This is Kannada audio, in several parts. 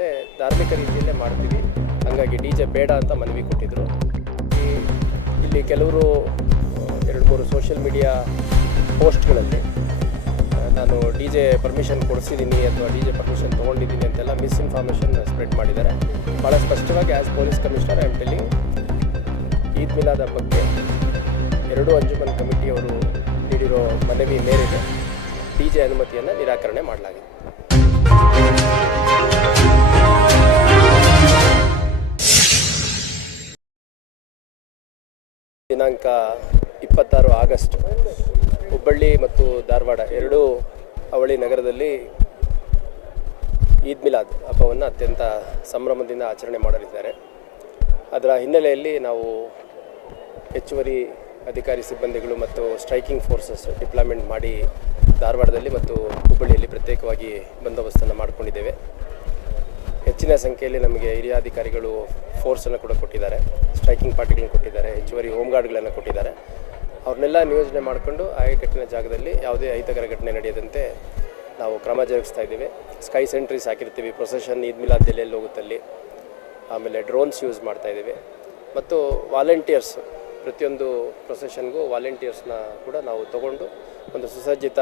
ಇಲ್ದಲೇ ಧಾರ್ಮಿಕ ರೀತಿಯಲ್ಲೇ ಮಾಡ್ತೀವಿ, ಹಾಗಾಗಿ DJ ಬೇಡ ಅಂತ ಮನವಿ ಕೊಟ್ಟಿದ್ದರು. ಇಲ್ಲಿ ಕೆಲವರು 2-3 ಸೋಷಿಯಲ್ ಮೀಡಿಯಾ ಪೋಸ್ಟ್ಗಳಲ್ಲಿ ನಾನು DJ ಪರ್ಮಿಷನ್ ಕೊಡಿಸಿದ್ದೀನಿ ಅಥವಾ DJ ಪರ್ಮಿಷನ್ ತೊಗೊಂಡಿದ್ದೀನಿ ಅಂತೆಲ್ಲ ಮಿಸ್ಇನ್ಫಾರ್ಮೇಷನ್ ಸ್ಪ್ರೆಡ್ ಮಾಡಿದ್ದಾರೆ. ಭಾಳ ಸ್ಪಷ್ಟವಾಗಿ as police commissioner I am telling, Eid Milad ಹಬ್ಬಕ್ಕೆ 2 ಅಂಜುಮನ್ ಕಮಿಟಿಯವರು ನೀಡಿರೋ ಮನವಿ ಮೇರೆಗೆ DJ ಅನುಮತಿಯನ್ನು ನಿರಾಕರಣೆ ಮಾಡಲಾಗಿದೆ. ದಿನಾಂಕ 26 ಆಗಸ್ಟ್ ಹುಬ್ಬಳ್ಳಿ ಮತ್ತು ಧಾರವಾಡ ಎರಡೂ ಅವಳಿ ನಗರದಲ್ಲಿ ಈದ್ ಮಿಲಾದ್ ಹಬ್ಬವನ್ನು ಅತ್ಯಂತ ಸಂಭ್ರಮದಿಂದ ಆಚರಣೆ ಮಾಡಲಿದ್ದಾರೆ. ಅದರ ಹಿನ್ನೆಲೆಯಲ್ಲಿ ನಾವು ಹೆಚ್ಚುವರಿ ಅಧಿಕಾರಿ ಸಿಬ್ಬಂದಿಗಳು ಮತ್ತು ಸ್ಟ್ರೈಕಿಂಗ್ ಫೋರ್ಸಸ್ ಡಿಪ್ಲಾಯ್ಮೆಂಟ್ ಮಾಡಿ ಧಾರವಾಡದಲ್ಲಿ ಮತ್ತು ಹುಬ್ಬಳ್ಳಿಯಲ್ಲಿ ಪ್ರತ್ಯೇಕವಾಗಿ ಬಂದೋಬಸ್ತನ್ನು ಮಾಡಿಕೊಂಡಿದ್ದೇವೆ. ಹೆಚ್ಚಿನ ಸಂಖ್ಯೆಯಲ್ಲಿ ನಮಗೆ ಹಿರಿಯ ಅಧಿಕಾರಿಗಳು ಫೋರ್ಸನ್ನು ಕೂಡ ಕೊಟ್ಟಿದ್ದಾರೆ, ಸ್ಟ್ರೈಕಿಂಗ್ ಪಾರ್ಟಿಗಳನ್ನು ಕೊಟ್ಟಿದ್ದಾರೆ, ಹೆಚ್ಚುವರಿ ಹೋಮ್ ಗಾರ್ಡ್ಗಳನ್ನು ಕೊಟ್ಟಿದ್ದಾರೆ. ಅವ್ರನ್ನೆಲ್ಲ ನಿಯೋಜನೆ ಮಾಡಿಕೊಂಡು ಆಯಕಟ್ಟಿನ ಜಾಗದಲ್ಲಿ ಯಾವುದೇ ಅಹಿತಕರ ಘಟನೆ ನಡೆಯದಂತೆ ನಾವು ಕ್ರಮ ಜರುಗಿಸ್ತಾ ಇದ್ದೀವಿ. ಸ್ಕೈ ಸೆಂಟ್ರೀಸ್ ಹಾಕಿರ್ತೀವಿ, ಪ್ರೊಸೆಷನ್ ಈದ್ ಮಿಲಾದ್ ಎಲ್ಲೆಲ್ಲಿ ಹೋಗುತ್ತಲ್ಲಿ, ಆಮೇಲೆ ಡ್ರೋನ್ಸ್ ಯೂಸ್ ಮಾಡ್ತಾಯಿದ್ದೀವಿ ಮತ್ತು ವಾಲಂಟಿಯರ್ಸ್ ಪ್ರತಿಯೊಂದು ಪ್ರೊಸೆಷನ್ಗೂ ವಾಲಂಟಿಯರ್ಸ್ನ ಕೂಡ ನಾವು ತಗೊಂಡು ಒಂದು ಸುಸಜ್ಜಿತ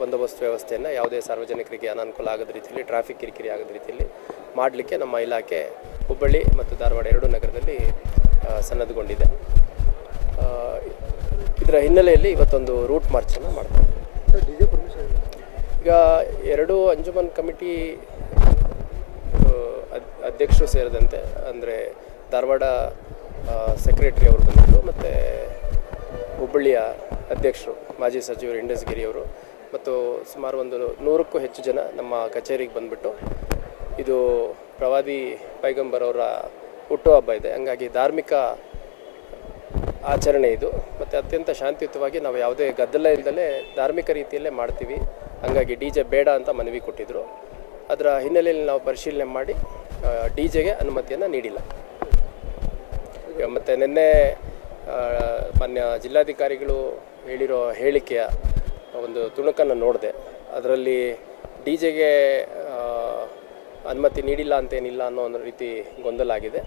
ಬಂದೋಬಸ್ತ್ ವ್ಯವಸ್ಥೆಯನ್ನು ಯಾವುದೇ ಸಾರ್ವಜನಿಕರಿಗೆ ಅನಾನುಕೂಲ ಆಗದ ರೀತಿಯಲ್ಲಿ, ಟ್ರಾಫಿಕ್ ಕಿರಿಕಿರಿ ಆಗದ ರೀತಿಯಲ್ಲಿ ಮಾಡಲಿಕ್ಕೆ ನಮ್ಮ ಇಲಾಖೆ ಹುಬ್ಬಳ್ಳಿ ಮತ್ತು ಧಾರವಾಡ ಎರಡೂ ನಗರದಲ್ಲಿ ಸನ್ನದ್ಧಗೊಂಡಿದೆ. ಇದರ ಹಿನ್ನೆಲೆಯಲ್ಲಿ ಇವತ್ತೊಂದು ರೂಟ್ ಮಾರ್ಚನ್ನು ಮಾಡ್ತಾರೆ. ಈಗ 2 ಅಂಜುಮನ್ ಕಮಿಟಿ ಅಧ್ಯಕ್ಷರು ಸೇರಿದಂತೆ, ಅಂದರೆ ಧಾರವಾಡ ಸೆಕ್ರೆಟರಿ ಅವರು ಬಂದಿದ್ದರು ಮತ್ತು ಹುಬ್ಬಳ್ಳಿಯ ಅಧ್ಯಕ್ಷರು ಮಾಜಿ ಸಚಿವರು ಇಂಡಸ್ಗಿರಿಯವರು ಮತ್ತು ಸುಮಾರು ಒಂದು 100ಕ್ಕೂ ಹೆಚ್ಚು ಜನ ನಮ್ಮ ಕಚೇರಿಗೆ ಬಂದುಬಿಟ್ಟು, ಇದು ಪ್ರವಾದಿ ಪೈಗಂಬರ್ ಅವರ ಹುಟ್ಟುಹಬ್ಬ ಇದೆ, ಹಂಗಾಗಿ ಧಾರ್ಮಿಕ ಆಚರಣೆ ಇದು ಮತ್ತು ಅತ್ಯಂತ ಶಾಂತಿಯುತವಾಗಿ ನಾವು ಯಾವುದೇ ಗದ್ದಲ ಇಲ್ಲದಲೇ ಧಾರ್ಮಿಕ ರೀತಿಯಲ್ಲೇ ಮಾಡ್ತೀವಿ, ಹಂಗಾಗಿ DJ ಬೇಡ ಅಂತ ಮನವಿ ಕೊಟ್ಟಿದ್ದರು. ಅದರ ಹಿನ್ನೆಲೆಯಲ್ಲಿ ನಾವು ಪರಿಶೀಲನೆ ಮಾಡಿ DJಗೆ ಅನುಮತಿಯನ್ನು ನೀಡಿಲ್ಲ. ಮತ್ತು ನಿನ್ನೆ ಮಾನ್ಯ ಜಿಲ್ಲಾಧಿಕಾರಿಗಳು ಹೇಳಿರೋ ಹೇಳಿಕೆಯ ಒಂದು ತುಣುಕನ್ನು ನೋಡಿದೆ. ಅದರಲ್ಲಿ DJಗೆ ಅನುಮತಿ ನೀಡಿಲ್ಲ ಅಂತೇನಿಲ್ಲ ಅನ್ನೋ ಒಂದು ರೀತಿ ಗೊಂದಲ ಆಗಿದೆ.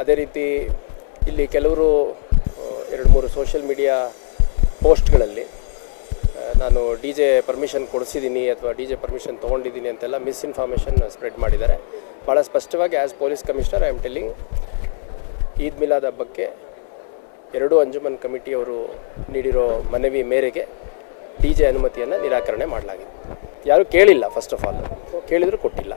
ಅದೇ ರೀತಿ ಇಲ್ಲಿ ಕೆಲವರು 2-3 ಸೋಷಿಯಲ್ ಮೀಡಿಯಾ ಪೋಸ್ಟ್ಗಳಲ್ಲಿ ನಾನು DJ ಪರ್ಮಿಷನ್ ಕೊಡಿಸಿದ್ದೀನಿ ಅಥವಾ DJ ಪರ್ಮಿಷನ್ ತೊಗೊಂಡಿದ್ದೀನಿ ಅಂತೆಲ್ಲ ಮಿಸ್ಇನ್ಫಾರ್ಮೇಷನ್ ಸ್ಪ್ರೆಡ್ ಮಾಡಿದ್ದಾರೆ. ಭಾಳ ಸ್ಪಷ್ಟವಾಗಿ as police commissioner I am telling, Eid Milad ಹಬ್ಬಕ್ಕೆ 2 ಅಂಜುಮನ್ ಕಮಿಟಿಯವರು ನೀಡಿರೋ ಮನವಿ ಮೇರೆಗೆ DJ ಅನುಮತಿಯನ್ನು ನಿರಾಕರಣೆ ಮಾಡಲಾಗಿದೆ. ಯಾರೂ ಕೇಳಿಲ್ಲ, ಫಸ್ಟ್ ಆಫ್ ಆಲ್ ಕೇಳಿದರೂ ಕೊಟ್ಟಿಲ್ಲ.